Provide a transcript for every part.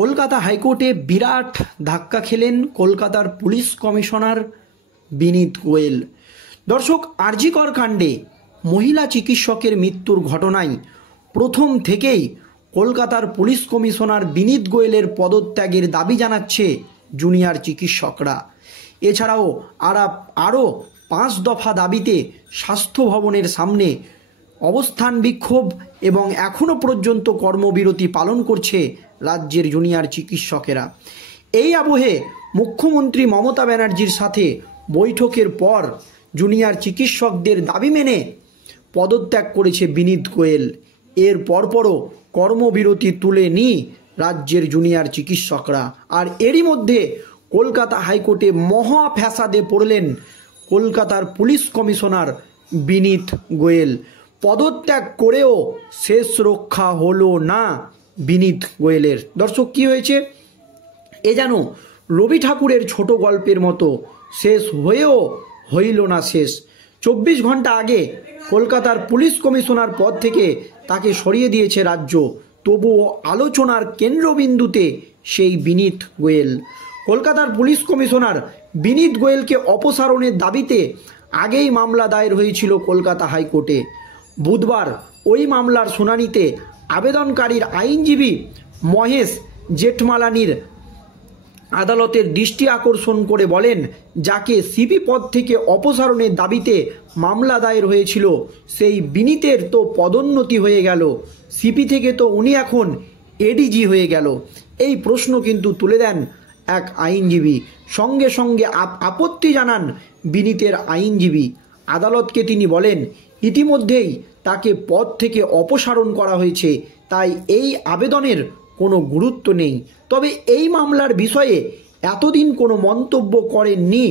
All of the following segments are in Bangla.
কলকাতা হাইকোর্টে বিরাট ধাক্কা খেলেন কলকাতার পুলিশ কমিশনার বিনীত গোয়েল। দর্শক, আরজি কর কাণ্ডে মহিলা চিকিৎসকের মৃত্যুর ঘটনায় প্রথম থেকেই কলকাতার পুলিশ কমিশনার বিনীত গোয়েলের পদত্যাগের দাবি জানাচ্ছে জুনিয়র চিকিৎসকরা। এছাড়াও আরও 5 দফা দাবিতে স্বাস্থ্য ভবনের সামনে অবস্থান বিক্ষোভ এবং এখনও পর্যন্ত কর্মবিরতি পালন করছে রাজ্যের জুনিয়র চিকিৎসকেরা। এই আবহে মুখ্যমন্ত্রী মমতা ব্যানার্জির সাথে বৈঠকের পর জুনিয়র চিকিৎসকদের দাবি মেনে পদত্যাগ করেছে বিনীত গোয়েল। এর পরপরও কর্মবিরতি তুলে নি রাজ্যের জুনিয়র চিকিৎসকরা। আর এরই মধ্যে কলকাতা হাইকোর্টে মহা ফ্যাসাদে পড়লেন কলকাতার পুলিশ কমিশনার বিনীত গোয়েল। পদত্যাগ করেও শেষ রক্ষা হলো না বিনীত গোয়েলের। দর্শক, কি হয়েছে এ যেন রবি ঠাকুরের ছোট গল্পের মতো, শেষ হয়েও হইল না শেষ। 24 ঘন্টা আগে কলকাতার পুলিশ কমিশনার পদ থেকে তাকে সরিয়ে দিয়েছে রাজ্য, তবুও আলোচনার কেন্দ্রবিন্দুতে সেই বিনীত গোয়েল। কলকাতার পুলিশ কমিশনার বিনীত গোয়েলকে অপসারণের দাবিতে আগেই মামলা দায়ের হয়েছিল কলকাতা হাইকোর্টে। বুধবার ওই মামলার শুনানিতে আবেদনকারীর আইনজীবী মহেশ জেঠমালানির আদালতের দৃষ্টি আকর্ষণ করে বলেন, যাকে সিপি পদ থেকে অপসারণের দাবিতে মামলা দায়ের হয়েছিল সেই বিনীতের তো পদোন্নতি হয়ে গেল, সিপি থেকে তো উনি এখন এডিজি হয়ে গেল। এই প্রশ্ন কিন্তু তুলে দেন এক আইনজীবী। সঙ্গে সঙ্গে আপত্তি জানান বিনীতের আইনজীবী। আদালতকে তিনি বলেন, ইতিমধ্যেই তাকে পদ থেকে অপসারণ করা হয়েছে, তাই এই আবেদনের কোনো গুরুত্ব নেই। তবে এই মামলার বিষয়ে এতদিন কোনো মন্তব্য করেননি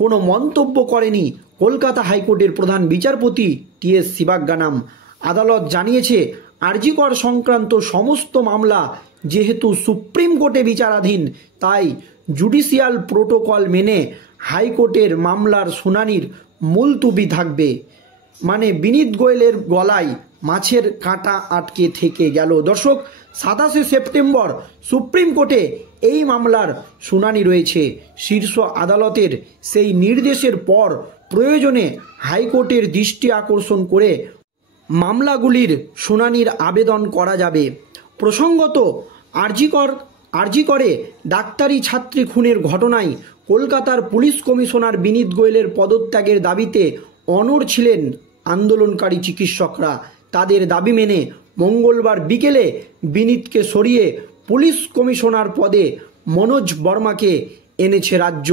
কোনো মন্তব্য করেনি কলকাতা হাইকোর্টের প্রধান বিচারপতি টি.এস. শিবাজ্ঞানাম। আদালত জানিয়েছে, আরজি কর সংক্রান্ত সমস্ত মামলা যেহেতু সুপ্রিম কোর্টে বিচারাধীন, তাই জুডিশিয়াল প্রোটোকল মেনে হাইকোর্টের মামলার শুনানির মুলতুবি থাকবে। মানে বিনীত গোয়েলের গলায় মাছের কাঁটা আটকে থেকে গেল। দর্শক, 27 সেপ্টেম্বর সুপ্রিম কোর্টে এই মামলার শুনানি রয়েছে। শীর্ষ আদালতের সেই নির্দেশের পর প্রয়োজনে হাইকোর্টের দৃষ্টি আকর্ষণ করে মামলাগুলির শুনানির আবেদন করা যাবে। প্রসঙ্গত, আরজি করে ডাক্তারি ছাত্রী খুনের ঘটনায় কলকাতার পুলিশ কমিশনার বিনীত গোয়েলের পদত্যাগের দাবিতে অনড় ছিলেন আন্দোলনকারী চিকিৎসকরা। তাদের দাবি মেনে মঙ্গলবার বিকেলে বিনীতকে সরিয়ে পুলিশ কমিশনার পদে মনোজ বর্মাকে এনেছে রাজ্য।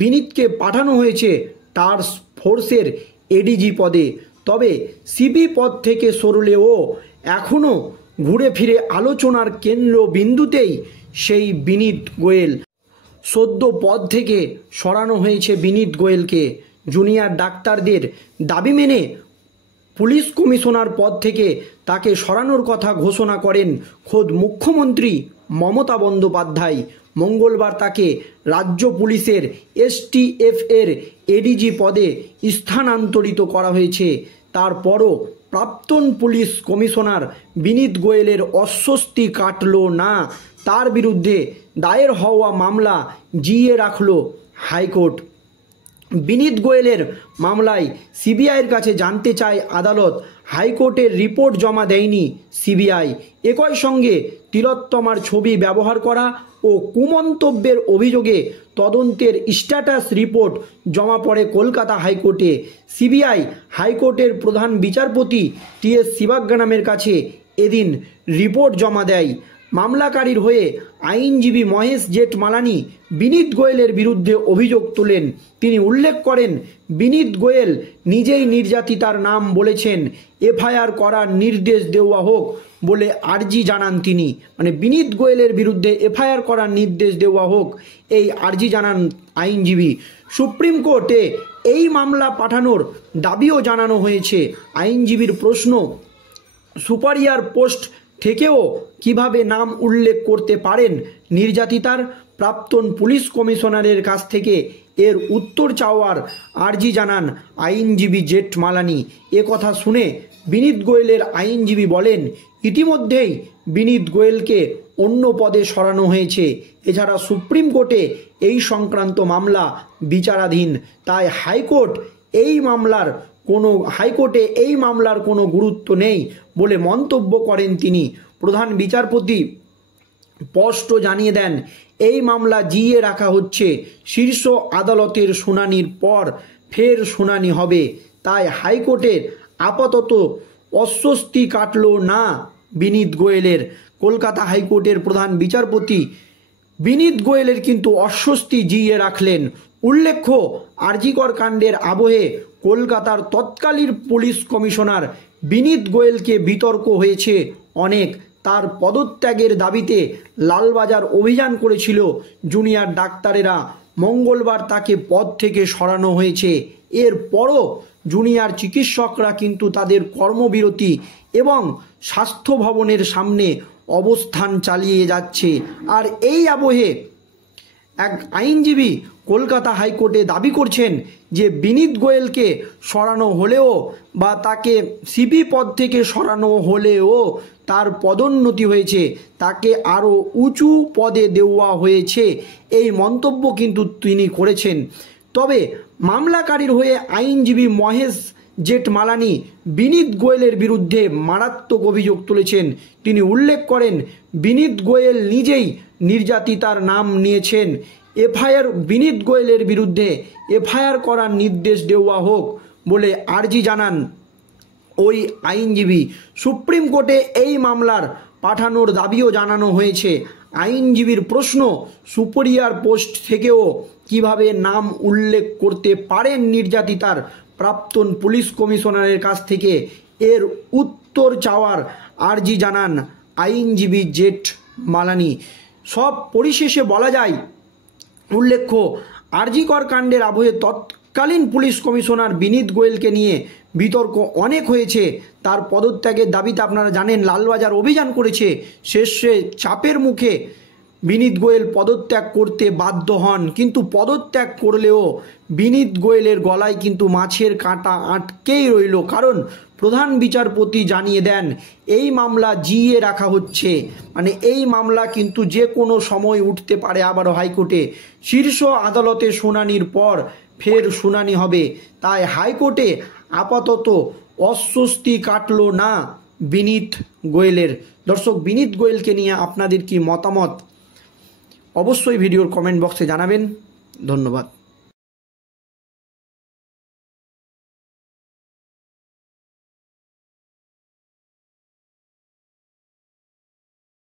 বিনীতকে পাঠানো হয়েছে টাস্ক ফোর্সের এডিজি পদে। তবে সিপি পদ থেকে সরলেও এখনও ঘুরে ফিরে আলোচনার কেন্দ্রবিন্দুতেই সেই বিনীত গোয়েল। সদ্য পদ থেকে সরানো হয়েছে বিনীত গোয়েলকে। জুনিয়র ডাক্তারদের দাবি মেনে পুলিশ কমিশনার পদ থেকে তাকে সরানোর কথা ঘোষণা করেন খোদ মুখ্যমন্ত্রী মমতা বন্দ্যোপাধ্যায়। মঙ্গলবার তাকে রাজ্য পুলিশের এসটিএফ এর এডিজি পদে স্থানান্তরিত করা হয়েছে। তারপরও প্রাক্তন পুলিশ কমিশনার বিনীত গোয়েলের অস্বস্তি কাটল না। তার বিরুদ্ধে দায়ের হওয়া মামলা জিইয়ে রাখল হাইকোর্ট। বিনীত গোয়েলের মামলায় সিবিআইয়ের কাছে জানতে চায় আদালত। হাইকোর্টের রিপোর্ট জমা দেয়নি সিবিআই। একই সঙ্গে তিলোত্তমার ছবি ব্যবহার করা ও কুমন্তব্যের অভিযোগে তদন্তের স্ট্যাটাস রিপোর্ট জমা পড়ে কলকাতা হাইকোর্টে। সিবিআই হাইকোর্টের প্রধান বিচারপতি টি.এস. শিবাজ্ঞানামের কাছে এদিন রিপোর্ট জমা দেয়। মামলাকারীর হয়ে আইনজীবী মহেশ জেঠমালানি বিনীত গোয়েলের বিরুদ্ধে অভিযোগ তোলেন। তিনি উল্লেখ করেন, বিনীত গোয়েল নিজেই নির্যাতিতার নাম বলেছেন, এফআইআর করার নির্দেশ দেওয়া হোক বলে আর্জি জানান তিনি। মানে বিনীত গোয়েলের বিরুদ্ধে এফআইআর করার নির্দেশ দেওয়া হোক, এই আর্জি জানান আইনজীবী। সুপ্রিম কোর্টে এই মামলা পাঠানোর দাবিও জানানো হয়েছে। আইনজীবীর প্রশ্ন, সুপারিয়ার পোস্ট থেকেও কিভাবে নাম উল্লেখ করতে পারেন নির্যাতিতার? প্রাক্তন পুলিশ কমিশনারের কাছ থেকে এর উত্তর চাওয়ার আর্জি জানান আইনজীবী জেঠমালানি। এ কথা শুনে বিনীত গোয়েলের আইনজীবী বলেন, ইতিমধ্যেই বিনীত গোয়েলকে অন্য পদে সরানো হয়েছে। এছাড়া সুপ্রিম কোর্টে এই সংক্রান্ত মামলা বিচারাধীন, তাই হাইকোর্টে এই মামলার কোনো গুরুত্ব নেই বলে মন্তব্য করেন তিনি। প্রধান বিচারপতি স্পষ্ট জানিয়ে দেন, এই মামলা জিইয়ে রাখা হচ্ছে, শীর্ষ আদালতের শুনানির পর ফের শুনানি হবে। তাই হাইকোর্টের আপাতত অস্বস্তি কাটল না বিনীত গোয়েলের। কলকাতা হাইকোর্টের প্রধান বিচারপতি বিনীত গোয়েলের কিন্তু অস্বস্তি জিইয়ে রাখলেন। উল্লেখ্য, আরজিকর কাণ্ডের আবহে কলকাতার তৎকালীন পুলিশ কমিশনার বিনীত গোয়েলকে বিতর্ক হয়েছে অনেক। তার পদত্যাগের দাবিতে লালবাজার অভিযান করেছিল জুনিয়র ডাক্তারেরা। মঙ্গলবার তাকে পদ থেকে সরানো হয়েছে। এরপরও জুনিয়র চিকিৎসকরা কিন্তু তাদের কর্মবিরতি এবং স্বাস্থ্য ভবনের সামনে অবস্থান চালিয়ে যাচ্ছে। আর এই আবহে এক আইনজীবী কলকাতা হাইকোর্টে দাবি করছেন যে বিনীত গোয়েলকে সরানো হলেও বা তাকে সিপি পদ থেকে সরানো হলেও তার পদোন্নতি হয়েছে, তাকে আরও উঁচু পদে দেওয়া হয়েছে, এই মন্তব্য কিন্তু তিনি করেছেন। তবে মামলাকারীর হয়ে আইনজীবী মহেশ জেঠমালানি বিনীত গোয়েলের বিরুদ্ধে মারাত্মক অভিযোগ তুলেছেন। তিনি উল্লেখ করেন, বিনীত গোয়েল নিজেই নির্যাতিতার নাম নিয়েছেন। বিনীত গোয়েলের বিরুদ্ধে এফআইআর করার নির্দেশ দেওয়া হোক বলে আর্জি জানান ওই আইনজীবী। সুপ্রিম কোর্টে এই মামলার পাঠানোর দাবিও জানানো হয়েছে। আইনজীবীর প্রশ্ন, সুপিরিয়র পোস্ট থেকেও কিভাবে নাম উল্লেখ করতে পারেন নির্যাতিতার প্রাক্তন পুলিশ কমিশনারের কাছ থেকে, এর উত্তর চাওয়ার আর্জি জানান আইনজীবী জেঠমালানি। সব পরিশেষে বলা যায়, উল্লেখ্য, আরজিকর কাণ্ডের আবহে তৎকালীন পুলিশ কমিশনার বিনীত গোয়েলকে নিয়ে বিতর্ক অনেক হয়েছে। তার পদত্যাগের দাবিতে আপনারা জানেন লালবাজার অভিযান করেছে। শেষে চাপের মুখে বিনীত গোয়েল পদত্যাগ করতে বাধ্য হন, কিন্তু পদত্যাগ করলেও বিনীত গোয়েলের গলায় কিন্তু মাছের কাঁটা আটকেই রইল। কারণ প্রধান বিচারপতি জানিয়ে দেন, এই মামলা জিইয়ে রাখা হচ্ছে, মানে এই মামলা কিন্তু যে কোনো সময় উঠতে পারে আবারও হাইকোর্টে। শীর্ষ আদালতে শুনানির পর ফের শুনানি হবে। তাই হাইকোর্টে আপাতত অস্বস্তি কাটল না বিনীত গোয়েলের। দর্শক, বিনীত গোয়েলকে নিয়ে আপনাদের কি মতামত অবশ্যই ভিডিওর কমেন্ট বক্সে জানাবেন। ধন্যবাদ।